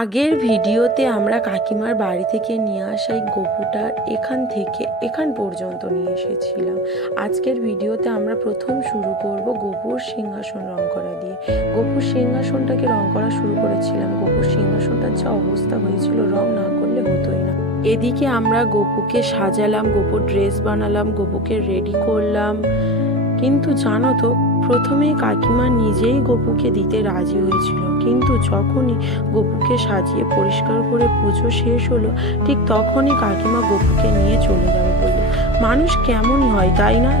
আগের ভিডিওতে আমরা কাকিমার বাড়ি থেকে নিয়ে আসা এই গপুটা এখান পর্যন্ত নিয়ে এসেছিলাম। আজকের ভিডিওতে আমরা প্রথম শুরু করব গপুর সিংহাসন রং করা দিয়ে। গপুর সিংহাসনটাকে রং করা শুরু করেছিলাম। গপুর সিংহাসনটার যা অবস্থা হয়েছিল, রং না করলে হতোই না। এদিকে আমরা গপুকে সাজালাম, গপুর ড্রেস বানালাম, গপুকে রেডি করলাম। কিন্তু জানো তো, প্রথমে কাকিমা নিজেই গপুকে দিতে রাজি হয়েছিল, কিন্তু যখনই গপুকে সাজিয়ে পরিষ্কার করে পুজো শেষ হলো, ঠিক তখনই কাকিমা গপুকে নিয়ে চলে যাবে বলল। মানুষ কেমনই হয় তাই না?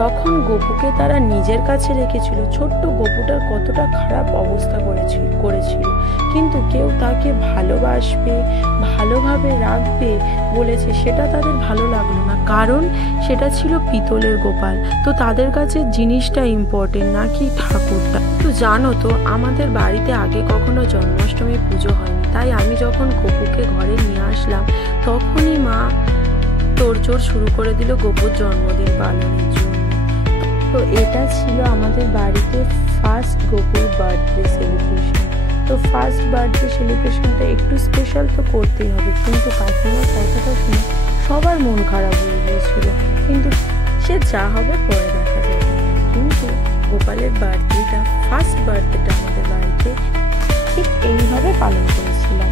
যখন গপুকে তারা নিজের কাছে রেখেছিল, ছোট্ট গপুটার কতটা খারাপ অবস্থা করেছিল, কিন্তু কেউ তাকে ভালোবাসবে, ভালোভাবে রাখবে বলেছে, সেটা তাদের ভালো লাগলো না, কারণ সেটা ছিল পিতলের গোপাল। তো তাদের কাছে জিনিসটা ইম্পর্টেন্ট, নাকি ঠাকুরটা। তো জানো তো, আমাদের বাড়িতে আগে কখনো জন্মাষ্টমী পুজো হয়নি, তাই আমি যখন গপুকে ঘরে নিয়ে আসলাম, তখনই মা তোড়জোড় শুরু করে দিল গপুর জন্মদিন পালনের জন্য। তো এটা ছিল আমাদের বাড়িতে ফার্স্ট গপুর বার্থডে সেলিব্রেশন। তো ফার্স্ট বার্থডে সেলিব্রেশনটা একটু স্পেশাল তো করতেই হবে, কিন্তু কাকিমার কথাটা শুনে সবার মন খারাপ হয়ে গিয়েছিল। কিন্তু সে যা হবে পরে দেখা যাবে। কিন্তু গোপালের বার্থডেটা, ফার্স্ট বার্থডেটা আমাদের বাড়িতে ঠিক এইভাবে পালন করেছিলাম।